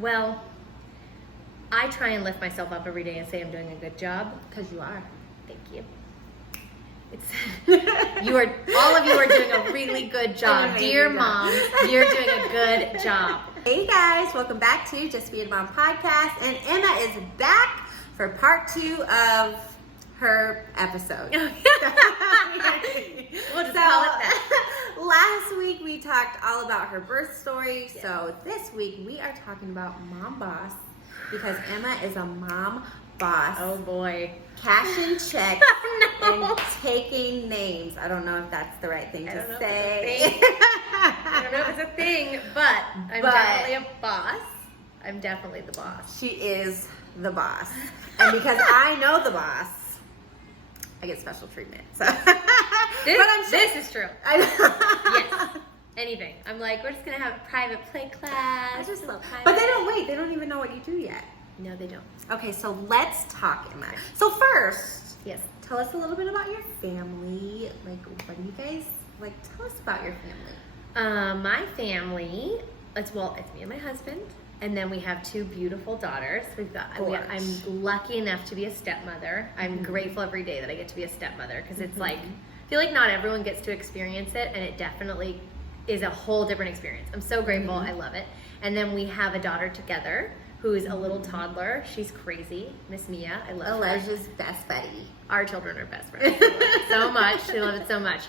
Well, I try and lift myself up every day and say I'm doing a good job. Because you are. Thank you. All of you are doing a really good job. Dear moms, you're doing a good job. Hey guys, welcome back to Just Be a Mom podcast. And Emma is back for part 2 of her episode. We'll just call it that. Last week we talked all about her birth story. Yeah. So this week we are talking about mom boss because Emma is a mom boss. Oh boy. Cashing checks No. and taking names. I don't know if that's the right thing to say. I don't know if it's a thing, but I'm definitely a boss. I'm definitely the boss. She is the boss. And because I know the boss, I get special treatment. So. This is true. Yes. Anything. I'm like, we're just going to have a private play class. I just love private. But they don't wait. They don't even know what you do yet. No, they don't. Okay, so let's talk, Emma. So first, yes, tell us a little bit about your family. Like, what do you guys, tell us about your family. My family, it's me and my husband. And then we have 2 beautiful daughters. I'm lucky enough to be a stepmother. I'm grateful every day that I get to be a stepmother because it's I feel like not everyone gets to experience it, and it definitely is a whole different experience. I'm so grateful. I love it. And then we have a daughter together who is a little toddler. She's crazy. Miss Mia. I love her. Elijah's best buddy. Our children are best friends. So much. They love it so much.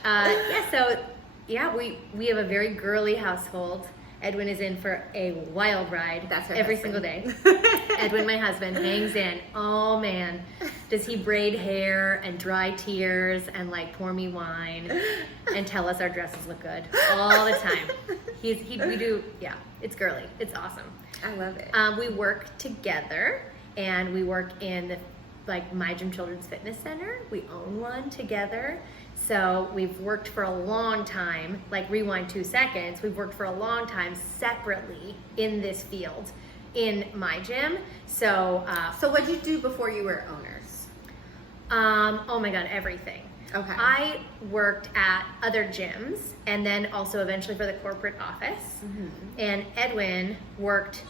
We have a very girly household. Edwin is in for a wild ride. That's her every husband. single day. Edwin, my husband, hangs in. Oh man, does he braid hair and dry tears and pour me wine and tell us our dresses look good all the time. It's girly. It's awesome. I love it. We work together, and we work in My Gym Children's Fitness Center. We own one together. So we've worked for a long time, rewind 2 seconds, we've worked for a long time separately in this field in my gym. So what did you do before you were owners? Oh my God, everything. Okay. I worked at other gyms and then also eventually for the corporate office. And Edwin worked,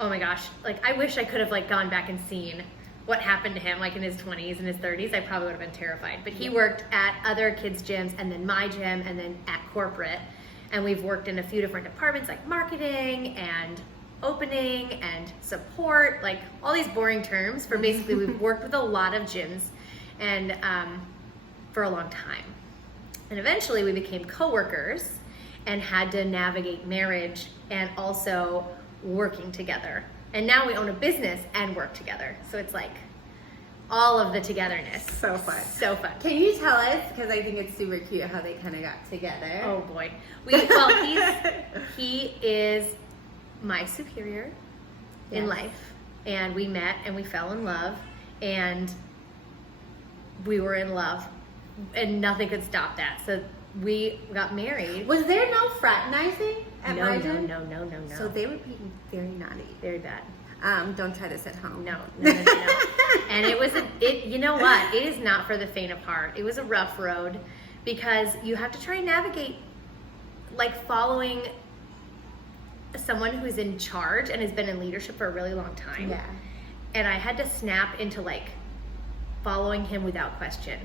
oh my gosh, I wish I could have gone back and seen what happened to him in his 20s and his 30s. I probably would have been terrified. But he worked at other kids' gyms and then my gym and then at corporate. And we've worked in a few different departments like marketing and opening and support, all these boring terms for basically we've worked with a lot of gyms and for a long time. And eventually we became coworkers and had to navigate marriage and also working together. And now we own a business and work together. So it's all of the togetherness. So fun. So fun. Can you tell us, because I think it's super cute how they kind of got together. Oh boy. He is my superior in life. And we met and we fell in love. And we were in love. And nothing could stop that. So we got married. Was there no fraternizing at my gym? No. So they were being very naughty. Very bad. Don't try this at home. No. And you know what? It is not for the faint of heart. It was a rough road because you have to try and navigate following someone who's in charge and has been in leadership for a really long time. Yeah. And I had to snap into following him without question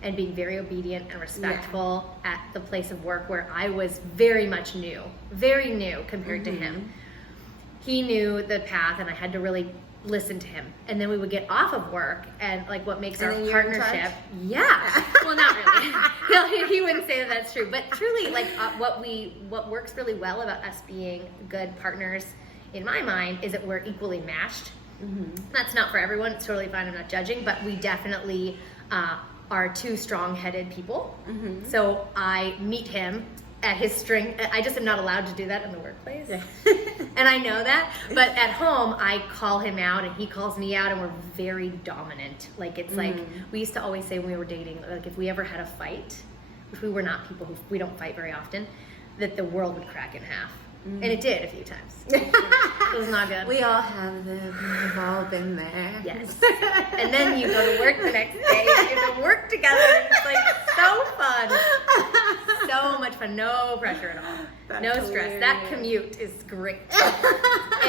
and being very obedient and respectful at the place of work where I was very much new, very new compared to him. He knew the path and I had to really listen to him. And then we would get off of work and what makes our partnership. Yeah. Well, not really. He wouldn't say that that's true. But truly, what works really well about us being good partners, in my mind, is that we're equally matched. That's not for everyone. It's totally fine. I'm not judging. But we definitely are 2 strong-headed people. So I meet him at his strength. I just am not allowed to do that in the workplace. And I know that. But at home, I call him out and he calls me out and we're very dominant. We used to always say when we were dating, if we ever had a fight, which we were not people we don't fight very often, that the world would crack in half. And it did a few times. It was not good. We all have them. We've all been there. Yes. And then you go to work the next day and you get to work together and it's so fun. So much fun. No pressure at all. That's no stress. hilarious. That commute is great.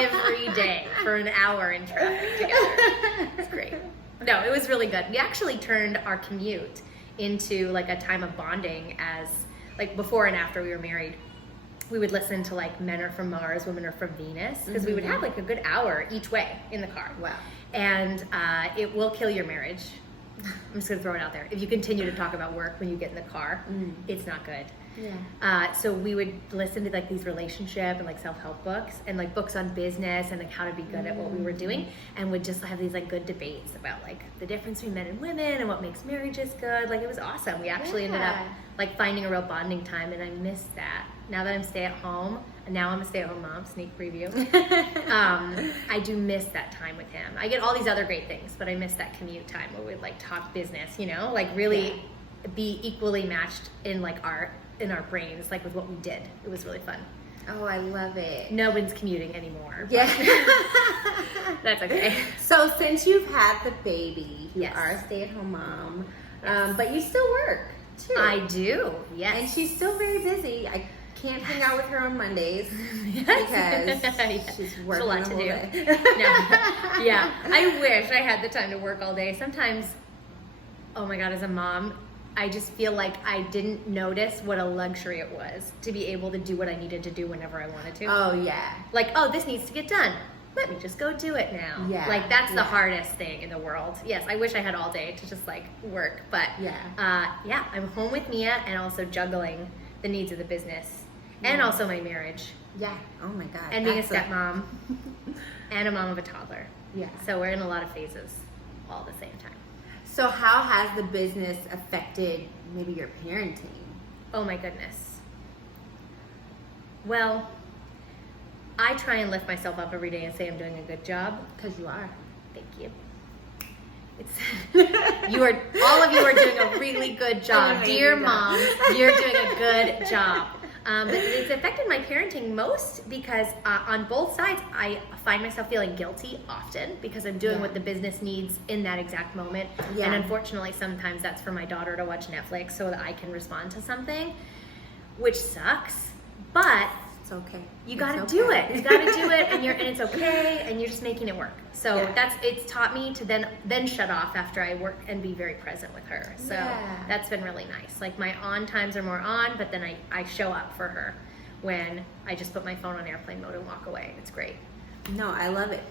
every day for an hour in traffic together. It's great. No, it was really good. We actually turned our commute into like a time of bonding, as like before and after we were married. We would listen to like Men Are From Mars, Women Are From Venus, because we would have like a good hour each way in the car. Wow. And it will kill your marriage. I'm just gonna throw it out there. If you continue to talk about work when you get in the car, it's not good. Yeah. So we would listen to like these relationship and like self-help books and like books on business and like how to be good at what we were doing, and would just have these like good debates about like the difference between men and women and what makes marriages good. Like it was awesome. We actually ended up like finding a real bonding time, and I miss that. Now that I'm stay-at-home, and now I'm a stay-at-home mom, sneak preview, I do miss that time with him. I get all these other great things, but I miss that commute time where we'd like talk business, you know, like really be equally matched in like in our brains, like with what we did. It was really fun. Oh, I love it. No one's commuting anymore. Yeah. That's okay. So since you've had the baby, you Yes. are a stay-at-home mom, Yes. but you still work too. I do, yes. And she's still very busy. I can't hang out with her on Mondays Yes. because she's working There's a lot the to whole do. day. No. Yeah, I wish I had the time to work all day. Sometimes, oh my God, as a mom, I just feel like I didn't notice what a luxury it was to be able to do what I needed to do whenever I wanted to. Oh, yeah. Like, oh, this needs to get done. Let me just go do it now. Yeah, Like, that's the yeah. hardest thing in the world. Yes, I wish I had all day to just like work. But Yeah. I'm home with Mia and also juggling the needs of the business and also my marriage Yeah. Oh, my God. and being a That's stepmom and a mom of a toddler. Yeah. So we're in a lot of phases all at the same time. So how has the business affected maybe your parenting? Oh my goodness. Well, I try and lift myself up every day and say I'm doing a good job. Because you are. Thank you. It's all of you are doing a really good job. Amazing Dear job. mom, you're doing a good job. But it's affected my parenting most because on both sides, I find myself feeling guilty often because I'm doing what the business needs in that exact moment. Yeah. And unfortunately, sometimes that's for my daughter to watch Netflix so that I can respond to something, which sucks. But It's okay. you got to do it. You got to do it, and it's okay, and you're just making it work. So it's taught me to then shut off after I work and be very present with her. So that's been really nice. Like my on times are more on, but then I show up for her when I just put my phone on airplane mode and walk away. It's great. No, I love it.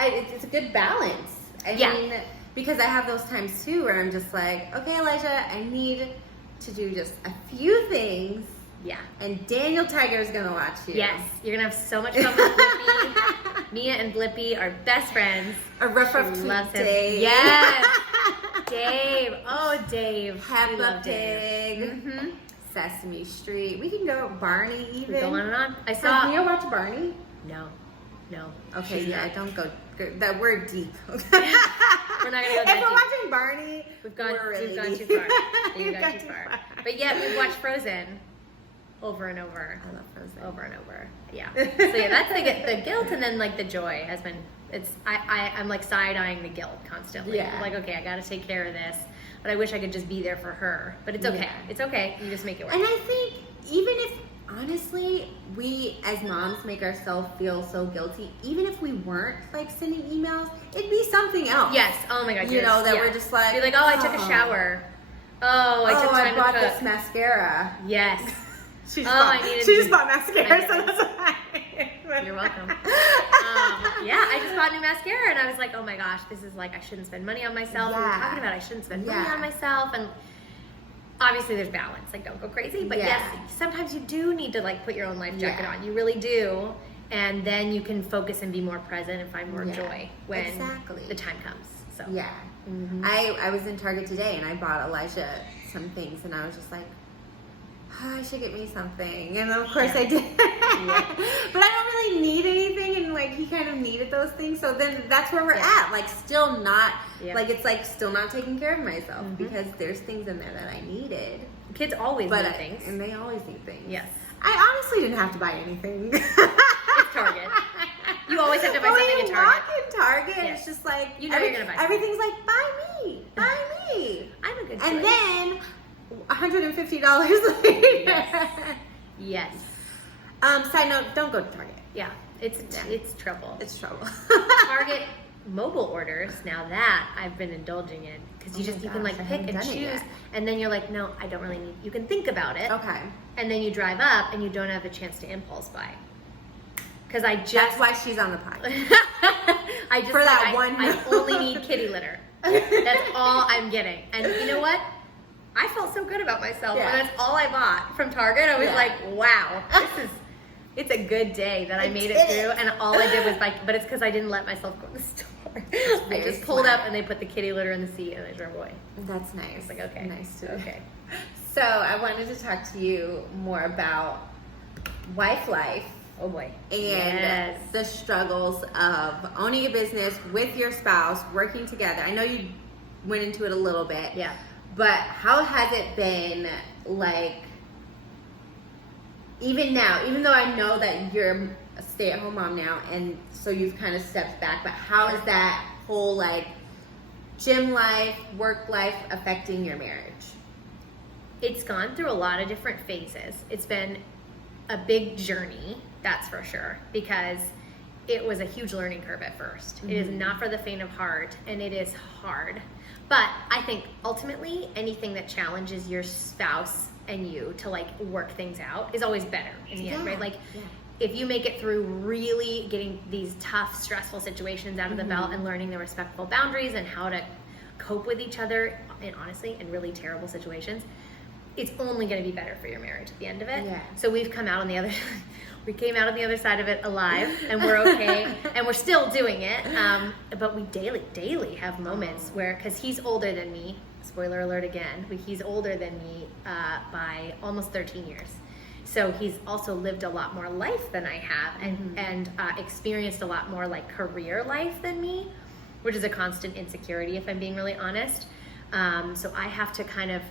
It's a good balance. I mean, because I have those times too where I'm just like, okay, Elijah, I need to do just a few things. Yeah. And Daniel Tiger is gonna watch you. Yes, you're gonna have so much fun with Blippi. Mia and Blippi are best friends. A rough She loves him. Dave. Yes. Dave. Oh, Dave. We Peppa love Pig. Dave. Mm-hmm. Sesame Street. We can go Barney even. We go on and on. I Has saw. Mia watch Barney? No. Okay, She's yeah, not. don't go. That we're deep. We're not gonna go that If we're deep. watching Barney, We've gone deep. too far. We've gone too far. But yet we've watched Frozen over and over. I love Frozen. Over and over. Yeah. So yeah, that's the guilt, and then like the joy has been. I'm like side eyeing the guilt constantly. Yeah. I'm like, okay, I got to take care of this, but I wish I could just be there for her. But it's okay. Yeah. It's okay. You just make it work. And I think even if honestly we as moms make ourselves feel so guilty, even if we weren't like sending emails, it'd be something else. Yes. Oh my God. You know that we're just like, be like, oh, I took a shower. Oh, I took time I bought to cook. this mascara. Yes. She I just bought mascara, I so know. that's why. You're welcome. Yeah, I just bought new mascara and I was like, oh my gosh, this is like, I shouldn't spend money on myself. We were talking about I shouldn't spend money on myself. And obviously there's balance, like don't go crazy. But yes, sometimes you do need to like put your own life jacket on. You really do. And then you can focus and be more present and find more joy when the time comes. So yeah. Mm-hmm. I was in Target today and I bought Elijah some things and I was just like, oh, I should get me something. And of course I did. But I don't really need anything and like he kind of needed those things. So then that's where we're at. Like still not like it's like still not taking care of myself because there's things in there that I needed. Kids always need things. And they always need things. Yes. I honestly didn't have to buy anything. It's Target. You always have to buy something in Target. Walk in Target, it's just like you know you're gonna buy something. everything's like buy me. I'm a good and choice. then $150 later. Yes. Side note: don't go to Target. Yeah. It's trouble. It's trouble. Target mobile orders, now that I've been indulging in, because you can like pick and choose, and then you're like, no, I don't really need. You can think about it. Okay. And then you drive up, and you don't have a chance to impulse buy. Because that's why she's on the podcast. I only need kitty litter. That's all I'm getting. And you know what? I felt so good about myself when that's all I bought from Target. I was like, wow, it's a good day that I made it through. And all I did was but it's because I didn't let myself go to the store. I just pulled up and they put the kitty litter in the seat and I drove away. That's nice. It's like, okay. Nice too. Okay. So I wanted to talk to you more about wife life. Oh boy. And the struggles of owning a business with your spouse, working together. I know you went into it a little bit. Yeah. But how has it been, like, even now, even though I know that you're a stay-at-home mom now, and so you've kind of stepped back, but how is that whole, like, gym life, work life affecting your marriage? It's gone through a lot of different phases. It's been a big journey, that's for sure, because it was a huge learning curve at first. Mm-hmm. It is not for the faint of heart, and it is hard. But I think ultimately anything that challenges your spouse and you to like work things out is always better in the end, right? Like if you make it through really getting these tough, stressful situations out of the belt and learning the respectful boundaries and how to cope with each other, and honestly, in really terrible situations, it's only going to be better for your marriage at the end of it. Yeah. So we've come out on the other we came out on the other side of it alive, and we're okay, and we're still doing it. But we daily have moments where, because he's older than me, spoiler alert again, he's older than me by almost 13 years. So he's also lived a lot more life than I have, and experienced a lot more like career life than me, which is a constant insecurity if I'm being really honest. So I have to kind of,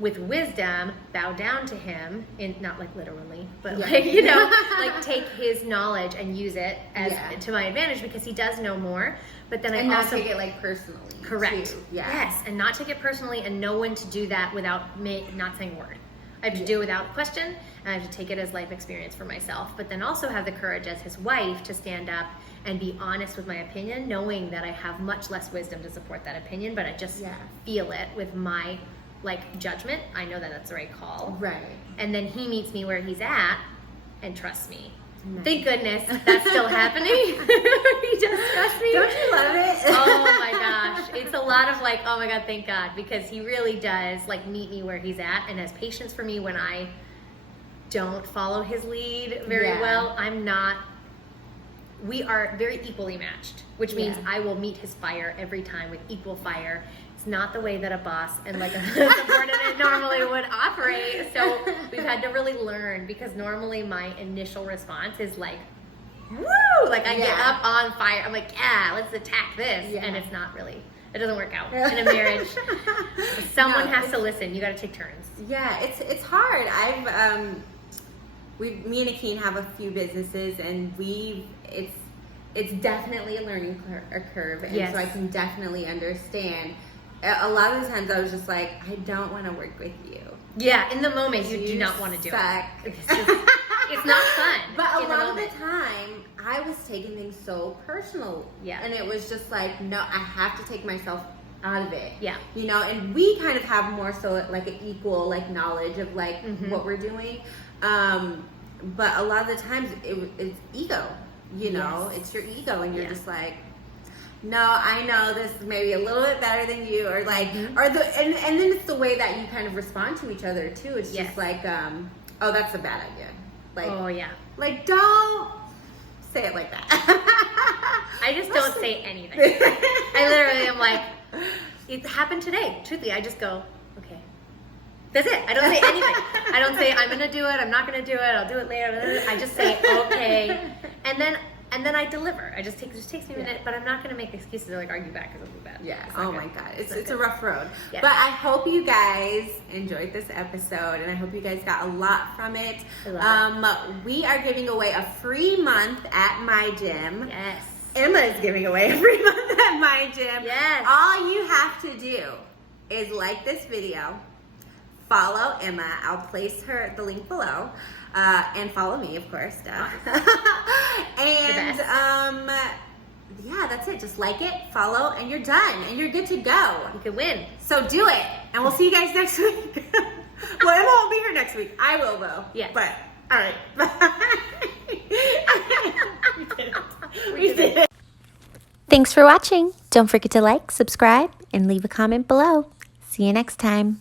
with wisdom, bow down to him, in not like literally, but like, you know, like take his knowledge and use it as to my advantage, because he does know more. But then I also not take it like personally. Correct. Too. Yes, and not take it personally, and know when to do that without me not saying a word. I have to do it without question, and I have to take it as life experience for myself. But then also have the courage as his wife to stand up and be honest with my opinion, knowing that I have much less wisdom to support that opinion, but I just feel it with my like judgment. I know that that's the right call. Right. And then he meets me where he's at and trusts me. Nice. Thank goodness that's still happening. He just trusts me. Don't you love it? Oh my gosh. It's a lot of like, oh my God, thank God, because he really does like meet me where he's at and has patience for me when I don't follow his lead very well. We are very equally matched, which means I will meet his fire every time with equal fire. It's not the way that a boss and like a subordinate normally would operate. So we've had to really learn, because normally my initial response is like, woo! Like I get up on fire. I'm like, let's attack this. And it's not really, it doesn't work out in a marriage. Someone has to listen. You got to take turns. Yeah, it's hard. Me and Akeen have a few businesses, and it's definitely a learning curve, and so I can definitely understand. A lot of the times I was just like, I don't want to work with you. Yeah, in the moment you do not want to do it. It's not fun. But a lot of the time I was taking things so personal. Yeah. And it was just like, no, I have to take myself out of it. Yeah. You know, and we kind of have more so like an equal like knowledge of like what we're doing. But a lot of the times it's ego, you know, it's your ego, and you're just like, no, I know this is maybe a little bit better than you, or like, and then it's the way that you kind of respond to each other too. It's just like, oh, that's a bad idea. Like, oh yeah, like don't say it like that. I just don't say anything. I literally am like, it happened today. Truthfully, I just go, okay. That's it. I don't say anything. I don't say I'm gonna do it. I'm not gonna do it. I'll do it later. I just say okay, and then I deliver. It just takes me a minute, but I'm not gonna make excuses or like argue back because it'll be bad. Yeah. Oh my God, it's a rough road. Yeah. But I hope you guys enjoyed this episode, and I hope you guys got a lot from it. We are giving away a free month at my gym. Yes. Emma is giving away a free month at my gym. Yes. All you have to do is like this video, follow Emma. I'll place the link below, and follow me, of course. yeah, that's it. Just like it, follow, and you're done. And you're good to go. You could win. So do it. And we'll see you guys next week. Well, Emma won't be here next week. I will, though. Yes. But, all right. Bye. We did it. We did it. Thanks for watching. Don't forget to like, subscribe, and leave a comment below. See you next time.